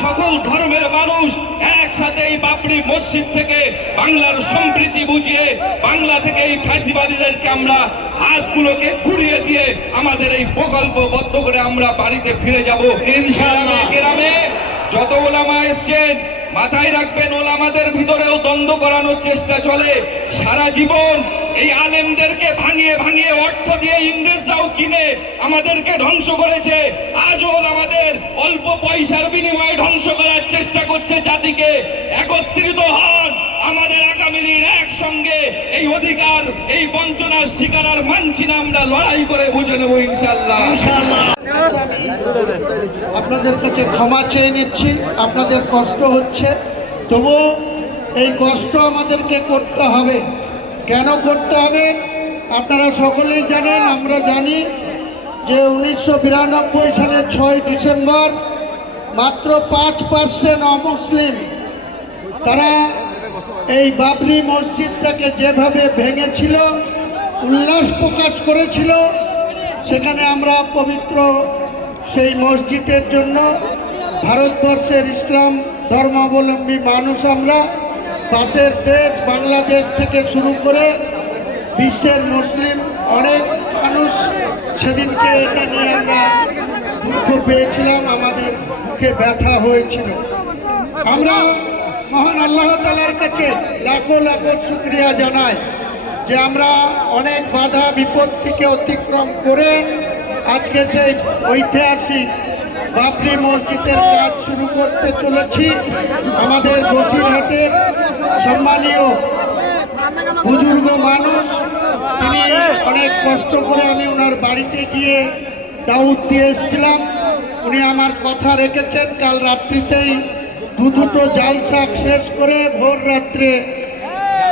সকল ধর্মের মানুষ একসাথে এই বাবরি মসজিদ থেকে বাংলার সম্প্রীতি বুঝিয়ে বাংলা থেকে এই ফ্যাসিবাদীদেরকে আমরা হাতগুলোকে ঘুরিয়ে দিয়ে আমাদের এই প্রকল্প বদ্ধ করে আমরা বাড়িতে ফিরে যাব ইনশাআল্লাহ। গ্রামে যত ওলামা এসছেন মাথায় রাখবেন, ওলামাদের ভিতরেও দ্বন্দ্ব করানোর চেষ্টা চলে। সারা জীবন এই আলেমদেরকে ভাঙিয়ে ভাঙিয়ে অর্থ দিয়ে ইংরেজরাও কিনে আমাদেরকে ধ্বংস করেছে। আজও আমাদের অল্প পয়সার বিনিময়ে ধ্বংস করার চেষ্টা করছে জাতিকে। একত্রিত হন, আমাদের আগামী দিন একসঙ্গে এই অধিকার, এই বঞ্চনার শিকার আর মানছি না, আমরা লড়াই করে বুঝে নেবো ইনশাআল্লাহ। আপনাদের কাছে ক্ষমা চেয়ে নিচ্ছি, আপনাদের কষ্ট হচ্ছে, তবু এই কষ্ট আমাদেরকে করতে হবে। কেন করতে হবে আপনারা সকলেই জানেন, আমরা জানি যে 1992 সালের 6 ডিসেম্বর মাত্র 5% অমুসলিম তারা এই বাবরি মসজিদটাকে যেভাবে ভেঙেছিল, উল্লাস প্রকাশ করেছিল, সেখানে আমরা পবিত্র সেই মসজিদের জন্য ভারতবর্ষের ইসলাম ধর্মাবলম্বী মানুষ, আমরা পাশের দেশ বাংলাদেশ থেকে শুরু করে বিশ্বের মুসলিম অনেক মানুষ সেদিনকে এটা নিয়ে আমরা দুঃখ পেয়েছিলাম, আমাদের মুখে ব্যথা হয়েছিল। আমরা মহান আল্লাহ তাআলার কাছে লাখো লাখো শুকরিয়া জানাই যে আমরা অনেক বাধা বিপত্তিকে অতিক্রম করে আজকে সেই ঐতিহাসিক বাবরি মসজিদের কাজ শুরু করতে চলেছি। আমাদের বসিরহাটের সম্মানীয় বুজুর্গ মানুষ, তিনি অনেক কষ্ট করে, আমি ওনার বাড়িতে গিয়ে দাওয়াত দিয়ে এসেছিলাম, উনি আমার কথা রেখেছেন। কাল রাত্রিতেই দুটো জালসা শেষ করে ভোর রাত্রে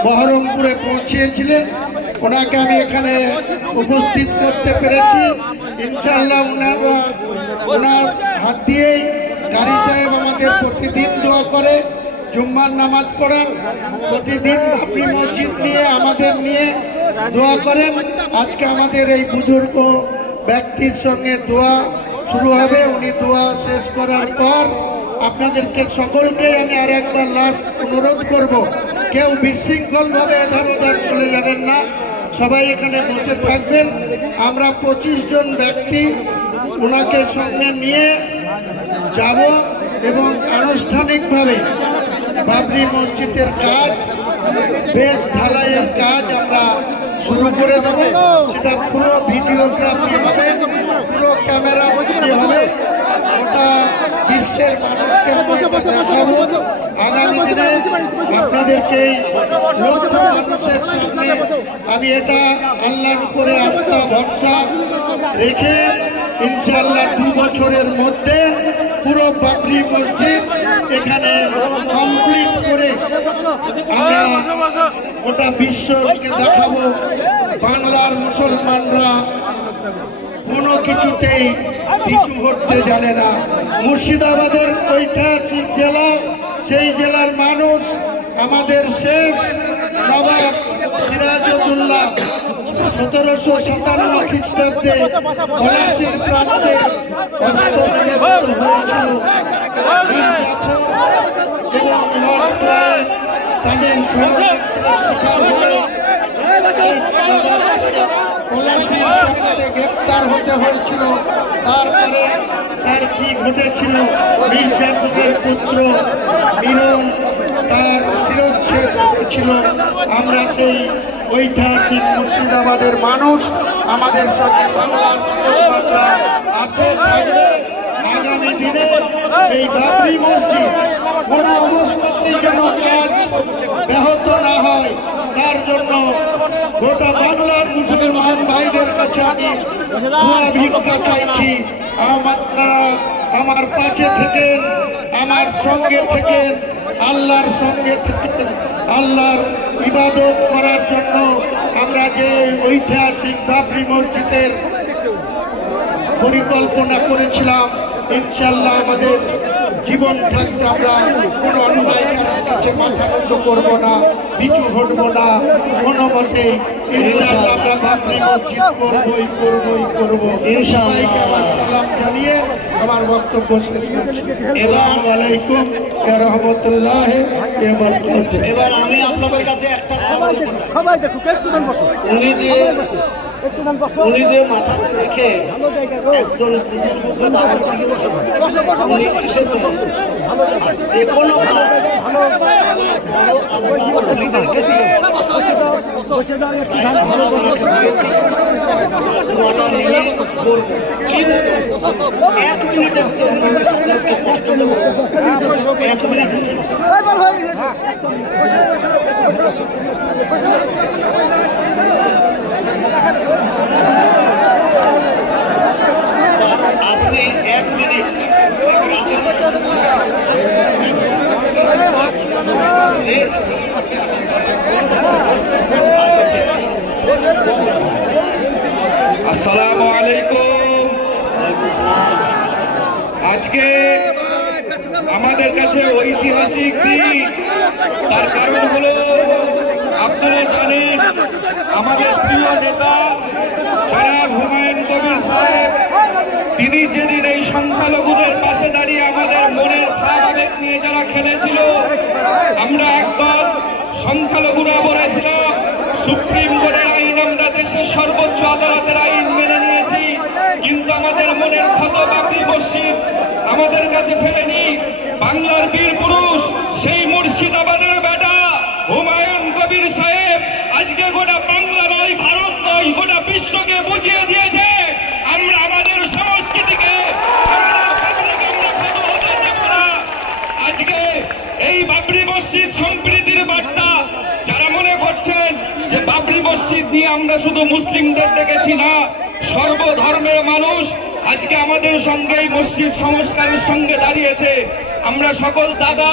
বহরমপুরে পৌঁছিয়েছিলেন। ওনাকে আমি এখানে উপস্থিত করতে পেরেছি। ইনশাআল্লাহ ওনার হাত দিয়েই কারি সাহেব আমাদের প্রতিদিন দোয়া করে, জুম্মার নামাজ পড়েন, প্রতিদিন বাবরি মসজিদ নিয়ে আমাদের নিয়ে দোয়া করেন। আজকে আমাদের এই বুজুর্গ ব্যক্তির সঙ্গে দোয়া শুরু হবে। উনি দোয়া শেষ করার পর আপনাদেরকে সকলকে আমি আর একবার লাস্ট অনুরোধ করব, কেউ বিশৃঙ্খলভাবে এধার ওধার চলে যাবেন না, সবাই এখানে বসে থাকবেন। আমরা 25 জন ব্যক্তি ওনাকে সঙ্গে নিয়ে যাব এবং আনুষ্ঠানিকভাবে বাবরি মসজিদের কাজ, বেশ ঢালাইয়ের কাজ আমরা শুরু করে দেবো। সেটা পুরো ভিডিওগ্রাফি হবে, পুরো ক্যামেরা হবে, ওটা বিশ্বের মানুষকে দেখাবো। আগামী দিনে আপনাদেরকে মানুষের সামনে আমি এটা আল্লাহর উপরে আস্থা ভরসা রেখে ইনশাআল্লাহ 2 বছরের মধ্যে পুরো বাবরি মসজিদ এখানে কমপ্লিট করে আমরা ওটা বিশ্বকে দেখাবো। বাংলার মুসলমানরা কোনো কিছুতেই পিছু হটতে জানে না। মুর্শিদাবাদের ঐতিহাসিক জেলা, সেই জেলার মানুষ আমাদের শেষ নবাব সিরাজউদ্দৌলা 1757 খ্রিস্টাব্দে পলাশীর প্রান্তে তাদের গ্রেপ্তার হতে হয়েছিল। তারপরে তার কি ঘটেছিল, মির্জাপুরের পুত্র মিলন তার শিরচ্ছেদ হয়েছিল। আমরা সেই ঐতিহাসিক মুর্শিদাবাদের মানুষ, আমাদের সঙ্গে বাংলার মুসলমানরা আছে, থাকবে। আগামী দিনে এই বাবরি মসজিদ কোনো অবস্থাতেই যেন কাজ ব্যাহত না হয়, তার জন্য গোটা বাংলার মুসলমান ভাইদের কাছে আমি দোয়া ভিক্ষা চাইছি। আপনারা আমার পাশে থেকেন, আমার সঙ্গে থেকেন, আল্লাহর সঙ্গে থেকেন, আল্লাহর ইবাদত করার জন্য আমরা যে ঐতিহাসিক বাবরি মসজিদের পরিকল্পনা করেছিলাম, ইনশাআল্লাহ আমাদের জীবন থাকতে আমরা কোনো অন্যায়কারীর কাছে মাথা নত করবো না, পিছু হটবো না, কোনো মতে ইনশাআল্লাহ আমরা বাবরি মসজিদ করবো। সবাইকে আমার সালাম জানিয়ে আমার বক্তব্য শেষ করছি। আসসালামু আলাইকুম ওয়া রাহমাতুল্লাহি ওয়া বারাকাতুহু। এবার আমি আপনাদের কাছে একটা কথা বলতে চাই। সবাই দেখুক একটু গান বসো, একটু গান বসো। উনি যে মাথা রেখে ভালো জায়গা গো, একজন বুজুর্গকে দাওয়াত দিয়ে বসে বসো বসো উনি এসেছেন যে কোনো বসে যাও, বসে যাও, একটু গান ভালো করে দোয়াটা নিয়ে করবো, কিন্তু 1 মিনিটের জন্য আপনাদেরকে কষ্ট দেবো। 1 মিনিট এবার হয়ে গেছে। আপনি 1 মিনিট আসসালামু আলাইকুম। আজকে আমাদের কাছে ঐতিহাসিক দিন, তার কারণ হলো আপনারা জানেন আমাদের প্রিয় নেতা জনাব হুমায়ুন কবির সাহেব, তিনি যেদিন এই সংখ্যালঘুদের পাশে দাঁড়িয়ে আমাদের মনের খারাপ আবেগ নিয়ে যারা খেলেছিল, আমরা একদল সংখ্যালঘুরা বলেছিলাম সুপ্রিম কোর্টের আইন আমরা দেশের সর্বোচ্চ আদালতের আইন মেনে নিয়েছি, কিন্তু আমাদের মনের ক্ষত বাবরি মসজিদ আমাদের কাছে ফেরেনি। বাংলার বীর পুরুষ সেই মুর্শিদাবাদের বেটা হুমায়ুন কবির সাহেব আজকে গোটা বাংলা নয়, ভারত নয়, গোটা বিশ্বকে বুঝিয়ে দিয়েছে আমরা আমাদের সংস্কৃতিকে আজকে এই বাবরি মসজিদ সম্প্রীতির বার্তা যারা মনে করছেন যে বাবরি মসজিদ নিয়ে আমরা শুধু মুসলিমদের ডেকেছি, না, সর্বধর্মের মানুষ আজকে আমাদের সঙ্গে এই মসজিদ সংস্কারের সঙ্গে দাঁড়িয়েছে। আমরা সকল দাদা,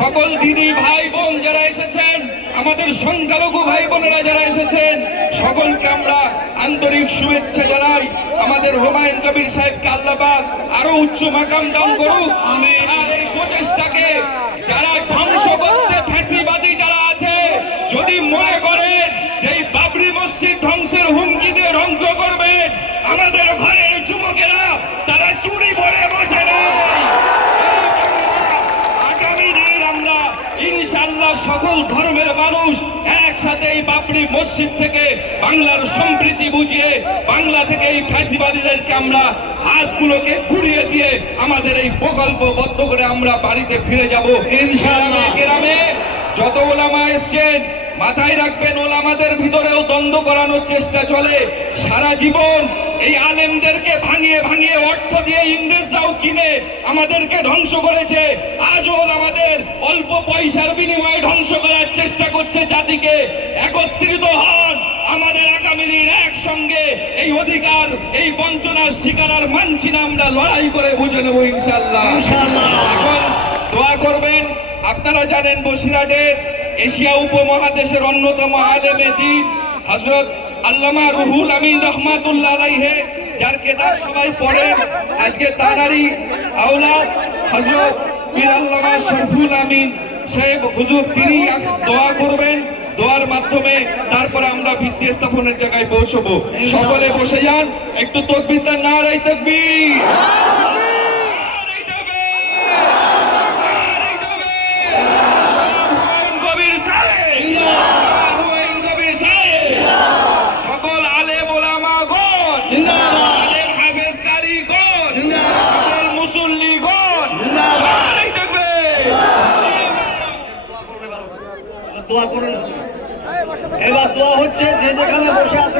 সকল দিদি, ভাই বোন যারা এসেছেন, আমাদের সংখ্যালঘু ভাই বোনেরা যারা এসেছেন, সকলকে আমরা আন্তরিক শুভেচ্ছা জানাই। আমাদের হুমায়ুন কবির সাহেবকে আল্লাহ পাক আরো উচ্চ মাকাম দান করুক। আর এই প্রচেষ্টাকে যারা ধ্বংস করতে ফ্যাসিবাদী যারা আছে, যদি মনে করেন যে এই বাবরি মসজিদ ধ্বংসের হুমকি দিয়ে ধ্বংস করবেন, আমাদের ঘরের যুবকেরা তারা চুরি ভরে বসে নেই। আগামী দিন আমরা ইনশাআল্লাহ সকল ধর্মের মানুষ একসাথে এই বাবরি মসজিদ থেকে বাংলার সম্প্রীতি বুঝিয়ে বাংলা থেকে এই ফ্যাসিবাদীদেরকে আমরা হাতগুলোকে ঘুরিয়ে দিয়ে আমাদের এই প্রকল্প বদ্ধ করে আমরা বাড়িতে ফিরে যাব ইনশাআল্লাহ। গ্রামে যত ওলামা এসছেন মাথায় রাখবেন, ওলামাদের ভিতরেও দ্বন্দ্ব করানোর চেষ্টা চলে। সারা জীবন এই আলেমদেরকে ভাঙিয়ে ভাঙিয়ে অর্থ দিয়ে ইংরেজরাও কিনে আমাদেরকে ধ্বংস করেছে। আজও আমাদের অল্প পয়সার বিনিময়ে ধ্বংস করার চেষ্টা করছে জাতিকে। একত্রিত হন, আমাদের আগামী দিন একসঙ্গে এই অধিকার, এই বঞ্চনার শিকার আর মানছি না, আমরা লড়াই করে বুঝে নেবো ইনশাআল্লাহ। এখন দোয়া করবেন। আপনারা জানেন বসিরহাটের এশিয়া উপমহাদেশের অন্যতম আলেমে দ্বীন হযরত আল্লামা রুহুল আমিন রহমাতুল্লাহ আলাইহি, যার কেতাব সবাই পড়েন, আজকে তারারই আওলাদ হযরত পীর আল্লামা শরফুল আমিন সাহেব হুজুর, তিনি দোয়া করবেন। দোয়ার মাধ্যমে তারপরে আমরা ভিত্তি স্থাপনের জায়গায় পৌঁছবো। সকলে বসে যান, একটু তাকবীর দেন, নারায়ে তাকবীর। সকল আলেম ওলামা গণ জিন্দাবাদ, আলেম হাফেজ কারি গণ জিন্দাবাদ, সকল মুসল্লি গণ নারায়ে তাকবীর। দোয়া করুন। এবার দোয়া হচ্ছে, যে যেখানে বসে আছে